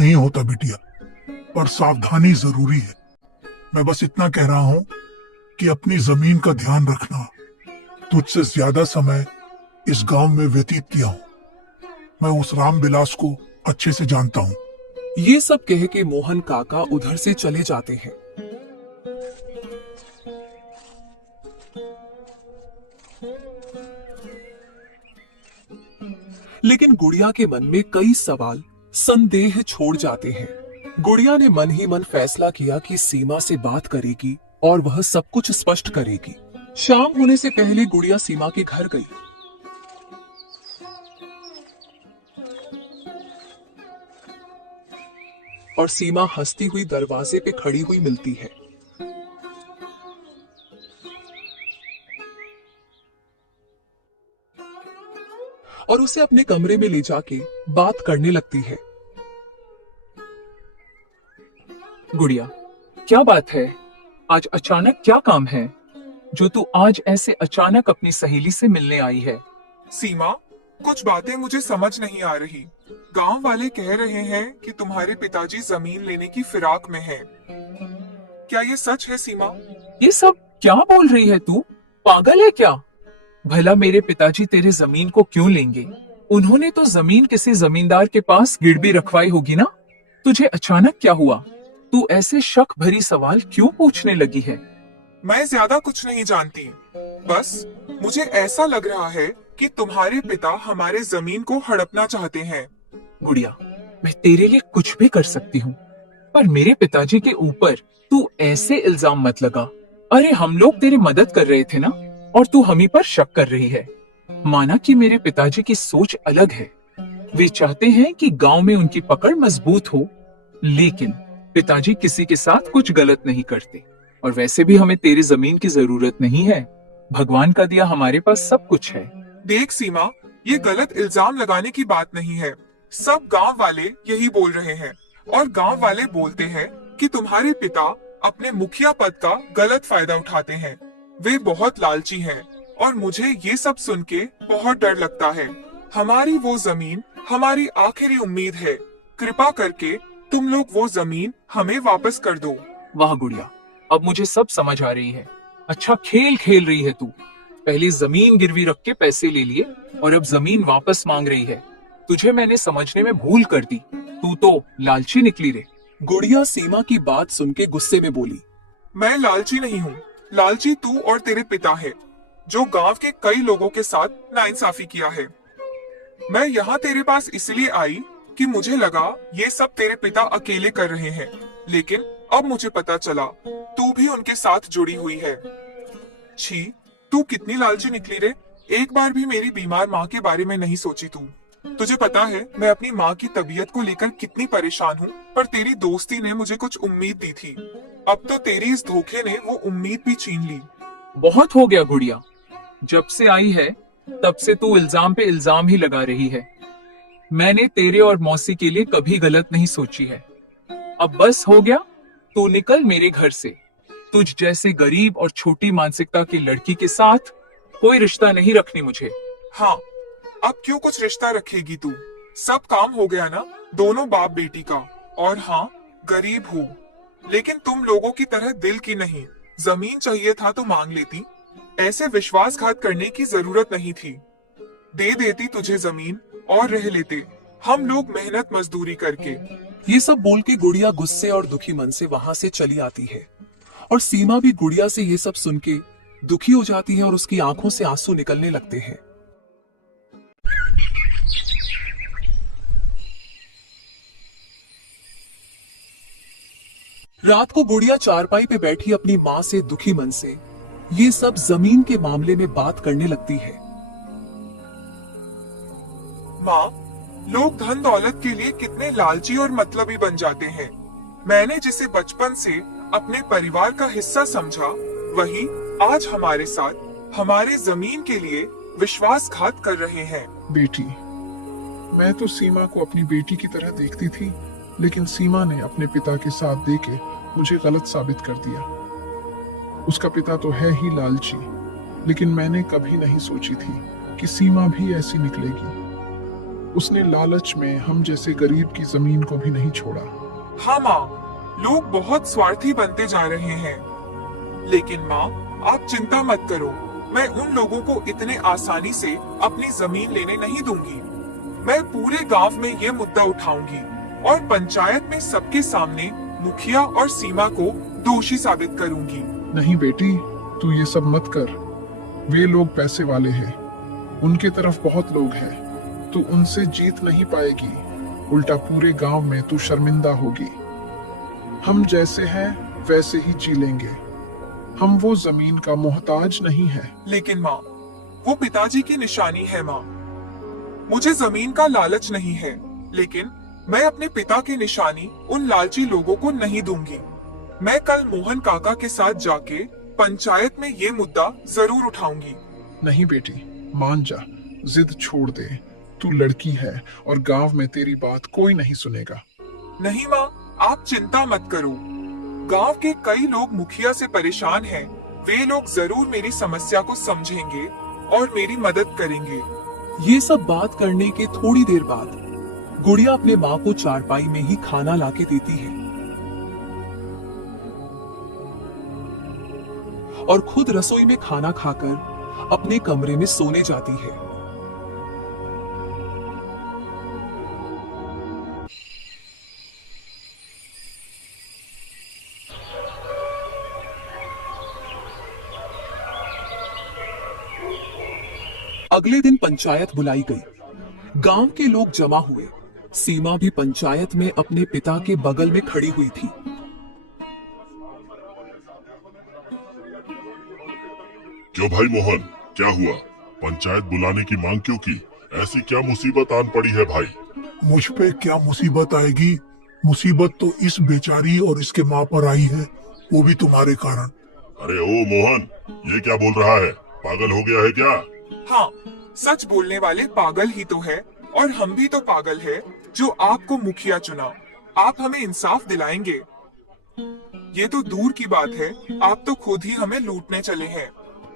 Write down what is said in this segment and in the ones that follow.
नहीं होता बिटिया, पर सावधानी जरूरी है। मैं बस इतना कह रहा हूँ कि अपनी जमीन का ध्यान रखना। तुझसे ज्यादा समय इस गांव में व्यतीत किया हूँ। मैं उस राम बिलास को अच्छे से जानता हूँ। ये सब कह के मोहन काका उधर से चले जाते हैं। लेकिन गुड़िया के मन में कई सवाल, संदेह छोड़ जाते हैं। गुड़िया ने मन ही मन फैसला किया कि सीमा से बात करेगी और वह सब कुछ स्पष्ट करेगी। शाम होने से पहले गुड़िया सीमा के घर गई। और सीमा हंसती हुई दरवाजे पे खड़ी हुई मिलती है। और उसे अपने कमरे में ले जाके बात करने लगती है। गुड़िया, क्या बात है? आज अचानक क्या काम है जो तू आज ऐसे अचानक अपनी सहेली से मिलने आई है? सीमा, कुछ बातें मुझे समझ नहीं आ रही। गांव वाले कह रहे हैं कि तुम्हारे पिताजी जमीन लेने की फिराक में हैं। क्या ये सच है सीमा? ये सब क्या बोल रही है तू? पागल है क्या? भला मेरे पिताजी तेरे जमीन को क्यों लेंगे? उन्होंने तो जमीन किसी जमींदार के पास गिरवी रखवाई होगी ना। तुझे अचानक क्या हुआ? तू ऐसे शक भरी सवाल क्यों पूछने लगी है? मैं ज्यादा कुछ नहीं जानती। बस मुझे ऐसा लग रहा है कि तुम्हारे पिता हमारे जमीन को हड़पना चाहते हैं। गुड़िया, मैं तेरे लिए कुछ भी कर सकती हूँ, पर मेरे पिताजी के ऊपर तू ऐसे इल्जाम मत लगा। अरे हम लोग तेरी मदद कर रहे थे ना, और तू हम ही पर शक कर रही है। माना कि मेरे पिताजी की सोच अलग है। वे चाहते हैं कि गांव में उनकी पकड़ मजबूत हो, लेकिन पिताजी किसी के साथ कुछ गलत नहीं करते। और वैसे भी हमें तेरी जमीन की जरूरत नहीं है। भगवान का दिया हमारे पास सब कुछ है। देख सीमा, ये गलत इल्जाम लगाने की बात नहीं है। सब गांव वाले यही बोल रहे हैं, और गांव वाले बोलते हैं कि तुम्हारे पिता अपने मुखिया पद का गलत फायदा उठाते हैं। वे बहुत लालची हैं, और मुझे ये सब सुन के बहुत डर लगता है। हमारी वो जमीन हमारी आखिरी उम्मीद है। कृपा करके तुम लोग वो जमीन हमें वापस कर दो। वाह गुड़िया, अब मुझे सब समझ आ रही है। अच्छा खेल खेल रही है तू। पहले जमीन गिरवी रख के पैसे ले लिए, और अब जमीन वापस मांग रही है। तुझे मैंने समझने में भूल कर दी। तू तो लालची निकली रे। गुड़िया सीमा की बात सुन के गुस्से में बोली। मैं लालची नहीं हूँ। लालची तू और तेरे पिता है, जो गांव के कई लोगों के साथ नाइंसाफी किया है। मैं यहाँ तेरे पास इसलिए आई कि मुझे लगा ये सब तेरे पिता अकेले कर रहे हैं, लेकिन अब मुझे पता चला तू भी उनके साथ जुड़ी हुई है। छी, तू कितनी लालची निकली रे। एक बार भी मेरी बीमार माँ के बारे में नहीं सोची तू। तुझे पता है मैं अपनी माँ की तबीयत को लेकर कितनी परेशान हूँ, पर तेरी दोस्ती ने मुझे कुछ उम्मीद दी थी। अब तो तेरी इस धोखे ने वो उम्मीद भी छीन ली। बहुत हो गया गुड़िया। जब से आई है तब से तू इल्जाम पे इल्जाम ही लगा रही है। मैंने तेरे और मौसी के लिए कभी गलत नहीं सोची है। अब बस हो गया, तू निकल मेरे घर से। तुझ जैसे गरीब और छोटी मानसिकता की लड़की के साथ कोई रिश्ता नहीं रखनी मुझे। हाँ, अब क्यों कुछ रिश्ता रखेगी तू? सब काम हो गया ना, दोनों बाप बेटी का। और हाँ, गरीब हूँ, लेकिन तुम लोगों की तरह दिल की नहीं। जमीन चाहिए था तो मांग लेती। ऐसे विश्वासघात करने की जरूरत नहीं थी। दे देती तुझे जमीन और रह लेते हम लोग मेहनत मजदूरी करके। ये सब बोल के गुड़िया गुस्से और दुखी मन से वहां से चली आती है। और सीमा भी गुड़िया से ये सब सुन के दुखी हो जाती है और उसकी आंखों से आंसू निकलने लगते हैं। रात को गुड़िया चारपाई पे बैठी अपनी माँ से दुखी मन से ये सब जमीन के मामले में बात करने लगती है। माँ, लोग धन दौलत के लिए कितने लालची और मतलबी बन जाते हैं। मैंने जिसे बचपन से अपने परिवार का हिस्सा समझा, वही आज हमारे साथ हमारे जमीन के लिए विश्वासघात कर रहे हैं। बेटी, मैं तो सीमा को अपनी बेटी की तरह देखती थी, लेकिन सीमा ने अपने पिता के साथ देके मुझे गलत साबित कर दिया। उसका पिता तो है ही लालची, लेकिन मैंने कभी नहीं सोची थी कि सीमा भी ऐसी निकलेगी। उसने लालच में हम जैसे गरीब की जमीन को भी नहीं छोड़ा। हाँ माँ, लोग बहुत स्वार्थी बनते जा रहे हैं। लेकिन माँ, आप चिंता मत करो, मैं उन लोगों को इतने आसानी से अपनी जमीन लेने नहीं दूंगी। मैं पूरे गांव में ये मुद्दा उठाऊंगी और पंचायत में सबके सामने मुखिया और सीमा को दोषी साबित करूंगी। नहीं बेटी, तू ये सब मत कर। वे लोग पैसे वाले हैं, उनके तरफ बहुत लोग हैं, तू उनसे जीत नहीं पाएगी। उल्टा पूरे गांव में तू शर्मिंदा होगी। हम जैसे हैं वैसे ही जी लेंगे। हम वो जमीन का मोहताज नहीं है। लेकिन माँ, वो पिताजी की निशानी है माँ। मुझे जमीन का लालच नहीं है, लेकिन मैं अपने पिता की निशानी उन लालची लोगों को नहीं दूंगी। मैं कल मोहन काका के साथ जाके पंचायत में ये मुद्दा जरूर उठाऊंगी। नहीं बेटी, मान जा, जिद छोड़ दे। तू लड़की है और गांव में तेरी बात कोई नहीं सुनेगा। नहीं माँ, आप चिंता मत करो। गांव के कई लोग मुखिया से परेशान हैं। वे लोग जरूर मेरी समस्या को समझेंगे और मेरी मदद करेंगे। ये सब बात करने के थोड़ी देर बाद गुड़िया अपने माँ को चारपाई में ही खाना लाके देती है और खुद रसोई में खाना खाकर अपने कमरे में सोने जाती है। अगले दिन पंचायत बुलाई गई। गांव के लोग जमा हुए। सीमा भी पंचायत में अपने पिता के बगल में खड़ी हुई थी। क्यों भाई मोहन, क्या हुआ? पंचायत बुलाने की मांग क्यों की? ऐसी क्या मुसीबत आन पड़ी है भाई? मुझ पे क्या मुसीबत आएगी? मुसीबत तो इस बेचारी और इसके माँ पर आई है, वो भी तुम्हारे कारण। अरे ओ मोहन, ये क्या बोल रहा है? पागल हो गया है क्या? हाँ, सच बोलने वाले पागल ही तो है, और हम भी तो पागल है जो आपको मुखिया चुना। आप हमें इंसाफ दिलाएंगे? ये तो दूर की बात है, आप तो खुद ही हमें लूटने चले हैं।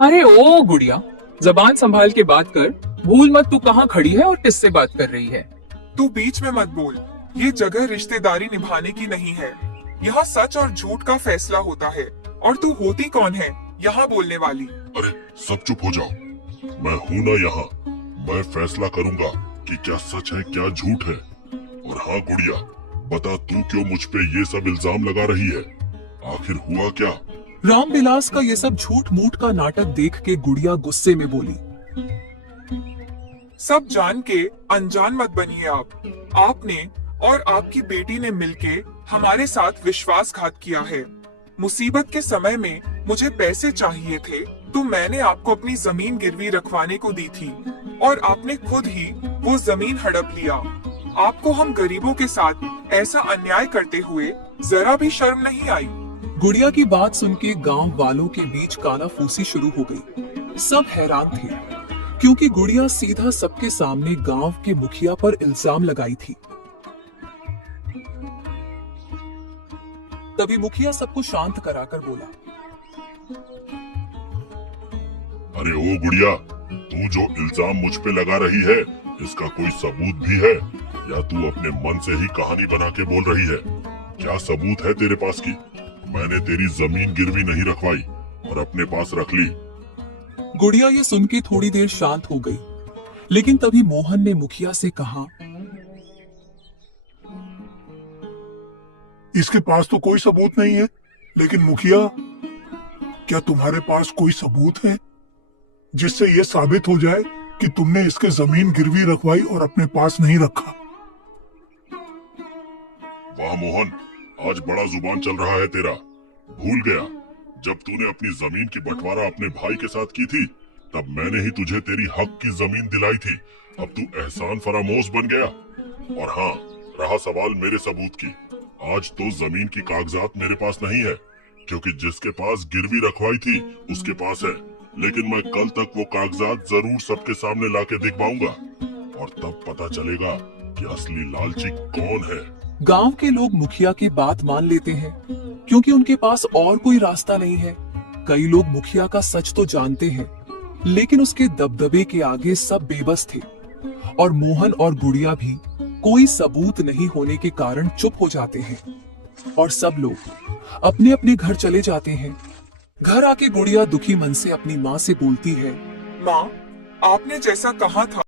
अरे ओ गुड़िया, जबान संभाल के बात कर। भूल मत तू कहाँ खड़ी है और किससे बात कर रही है। तू बीच में मत बोल। ये जगह रिश्तेदारी निभाने की नहीं है। यहाँ सच और झूठ का फैसला होता है, और तू होती कौन है यहाँ बोलने वाली? अरे सब चुप हो जाओ, मैं हूँ ना यहाँ। मैं फैसला करूंगा कि क्या सच है क्या झूठ है। और हाँ गुड़िया, बता तू क्यों मुझ पे ये सब इल्जाम लगा रही है? आखिर हुआ क्या? रामविलास का ये सब झूठ मूठ का नाटक देख के गुड़िया गुस्से में बोली। सब जान के अनजान मत बनिए आप। आपने और आपकी बेटी ने मिलके हमारे साथ विश्वासघात किया है। मुसीबत के समय में मुझे पैसे चाहिए थे, तो मैंने आपको अपनी जमीन गिरवी रखवाने को दी थी, और आपने खुद ही वो जमीन हड़प लिया। आपको हम गरीबों के साथ ऐसा अन्याय करते हुए जरा भी शर्म नहीं आई। गुड़िया की बात सुन के गाँव वालों के बीच कानाफूसी शुरू हो गई। सब हैरान थे, क्योंकि गुड़िया सीधा सबके सामने गांव के मुखिया पर इल्जाम लगाई थी। तभी मुखिया सबको शांत कराकर बोला, अरे ओ गुड़िया, तू जो इल्जाम मुझ पे लगा रही है, इसका कोई सबूत भी है या तू अपने मन से ही कहानी बना के बोल रही है? क्या सबूत है तेरे पास की मैंने तेरी जमीन गिरवी नहीं रखवाई और अपने पास रख ली? गुड़िया ये सुन के थोड़ी देर शांत हो गई, लेकिन तभी मोहन ने मुखिया से कहा, इसके पास तो कोई सबूत नहीं है, लेकिन मुखिया, क्या तुम्हारे पास कोई सबूत है जिससे ये साबित हो जाए कि तुमने इसके जमीन गिरवी रखवाई और अपने पास नहीं रखा? वाह मोहन, आज बड़ा जुबान चल रहा है तेरा। भूल गया जब तूने अपनी जमीन की बंटवारा अपने भाई के साथ की थी, तब मैंने ही तुझे तेरी हक की जमीन दिलाई थी। अब तू एहसान फरामोश बन गया। और हाँ, रहा सवाल मेरे सबूत की, आज तो जमीन की कागजात मेरे पास नहीं है, क्योंकि जिसके पास गिरवी रखवाई थी उसके पास है। लेकिन मैं कल तक वो कागजात जरूर सबके सामने लाके दिखवाऊंगा, और तब पता चलेगा कि असली लालची कौन है। गांव के लोग मुखिया की बात मान लेते हैं, क्योंकि उनके पास और कोई रास्ता नहीं है। कई लोग मुखिया का सच तो जानते हैं, लेकिन उसके दबदबे के आगे सब बेबस थे। और मोहन और गुड़िया भी कोई सबूत नहीं होने के कारण चुप हो जाते हैं और सब लोग अपने अपने घर चले जाते हैं। घर आके गुड़िया दुखी मन से अपनी माँ से बोलती है, माँ, आपने जैसा कहा था